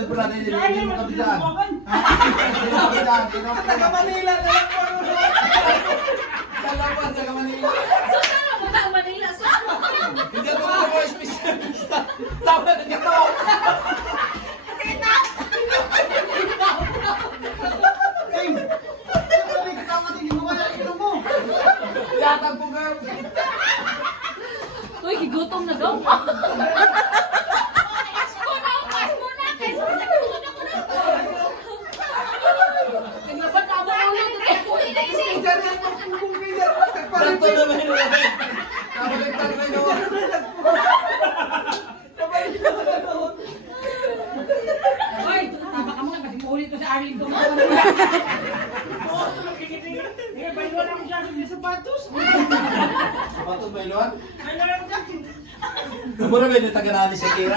cellphone natin, hindi mo kapitaan. Taga Manila, Dalapan, taga Manila. So, saan mo na Manila? Saan mo? Hindi ako mga specialista. Tama na ito. Yatag po girl. Uy, gigutom na daw. Pas muna. Naglaban na ako ulit. Santo na may nilagay. Nakaligtag na yun. Uy, tama ka mga kasi ulit to sa Arlington. Sapatos ba yun? Mura ba yung taga-nali sa Kira?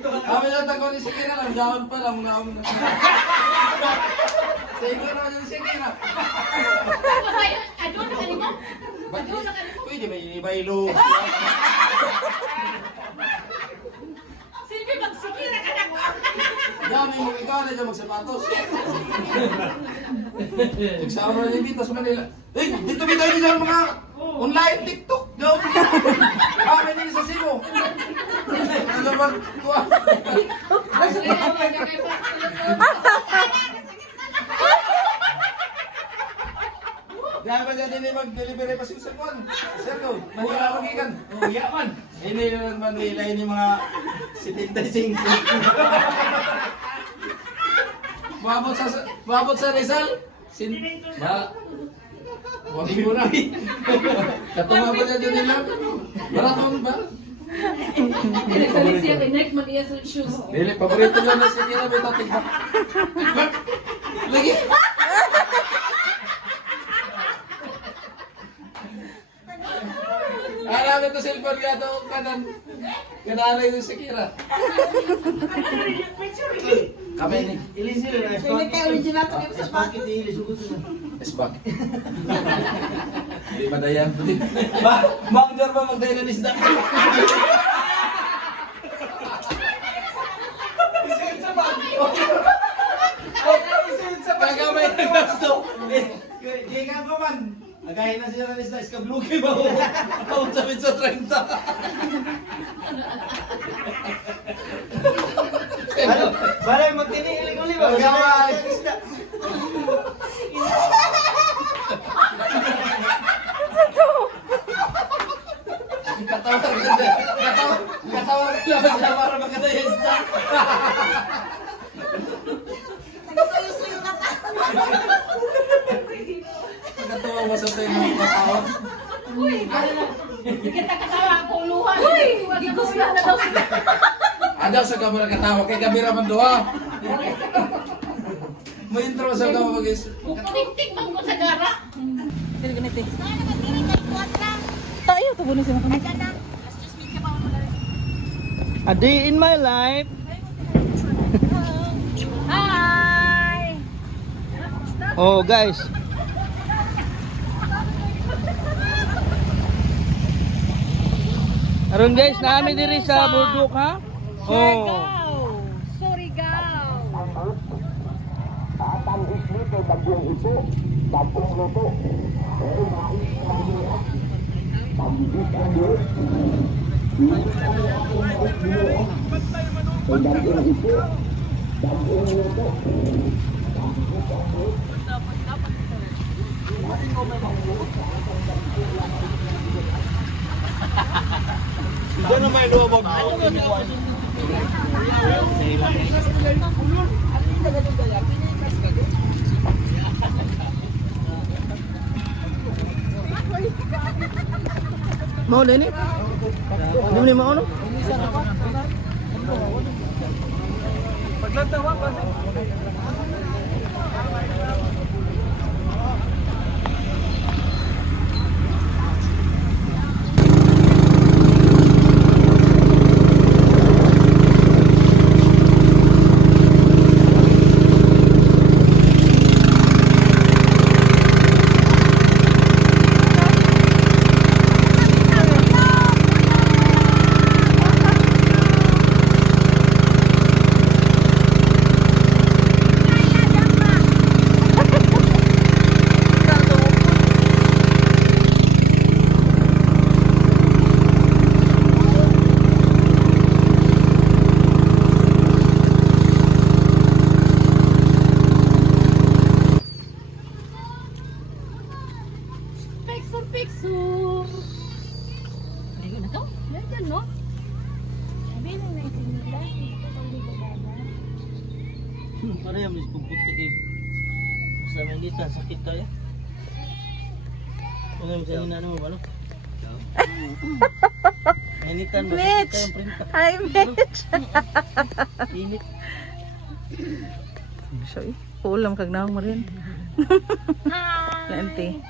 Kami lang tago ni si Kira, nagdawan pa lang mga mga. Sige na yung si Kira. Adun na kanimo? Pwede ba yung ibaylo? Silvi, magsikira ka na ko. Dami mo ikaw na dyan magsapatos. Nagsama na yung dito sa Manila. Eh, dito tayo dyan mga online TikTok. Kami din sa Cebu. Ano ba? Kaya ba dyan din mag-delivery pa siya sa kuwan? Sir ko, Manila ako gikan. Oh, yaman. Hindi naman Manila, ini mga 75. Mabot sa Rizal? Wagi mo na. Katunga ba dyan nila? Marathon ba? Nagsalit siya, Nike, mag-iya sa shoes. Dili, paborito nyo na si Kira, may tatig. Lagi! Alam ito cellphone ka ito kanan. Kananay yung si Kira. Kami ni. Ilisin na. Hindi kayo original ko yung sapatos. Esbak. Hindi madayan. Mangjar ba magdayan ng isda? Kagamay na gasto. Di ka pa man. Agahin na sila ng isda. Iskabluki ba ko? Account sa 30. Balay magtinihiling uli ba? Gaway. Katawar ka dyan. Katawar ka lang sila para magkatay isda. Nagsuyo-suyo na ka. Pagkatawa mo sa tayo ng katawar. Uy, kita katawa ang puluhan. Uy, gigos na daw sila. Adaw sa kamera katawa, kay kamera man doha. May intro sa kamera mag-is. Puputik-tik man ko sa gara. Dili ganito. Tayo, tubunin sila kami. A day in my life. Hi! Oh guys. Aron guys, naami diri sa Burdok ha. Oh. Surigao! Diyan na may lubog. Mau din eh. Ano ni mau no? Paglantawa pa. Parang yung miss kong puti eh. Sa Melita, sakit kaya. Ano yung sanina mo ba, no? Melitan ba? Sakit kayang printa. Hi, Mitch. Init. So, ulam kag naong mo rin. Lente.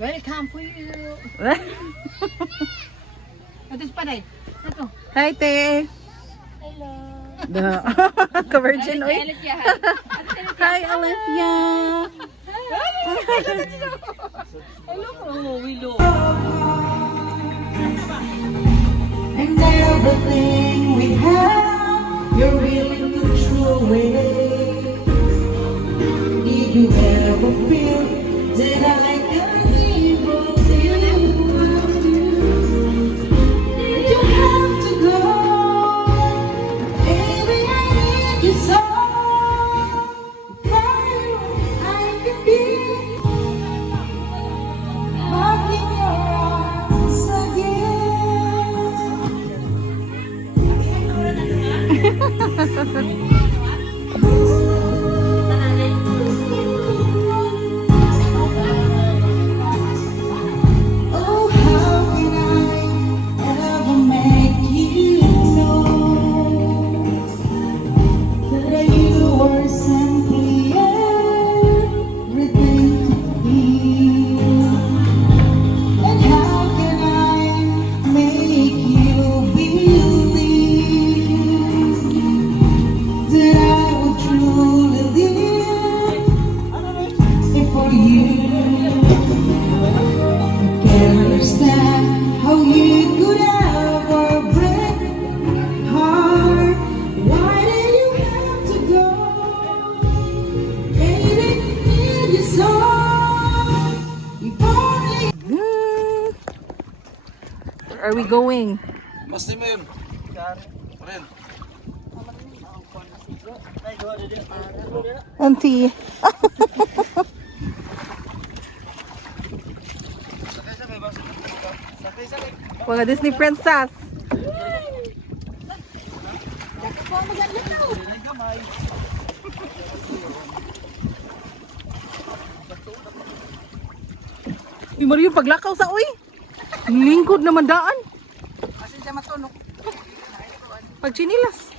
Welcome for you. Ito si Panay. Ito. Hi, te. Hello. Ka-virgin, oy. Olivia. Hi, Olivia. Hello po. Willow. And everything we have, you're willing to throw away. Did you ever feel that I can evil you? Did you have to go? Baby, I need you so. There I can be, back in your arms again. Oh, how can I ever make you know that you are simply everything to me? And how can I make you believe that I would truly live for you? Can't understand how you could ever break heart. Why did you have to go? Baby, need you so. If only Where are we going? Basta mo yun. Ren. Auntie. Mga Disney princess. Yung Mario, paglakaw sa uy. Lingkod na mandaan. Pag chinilas.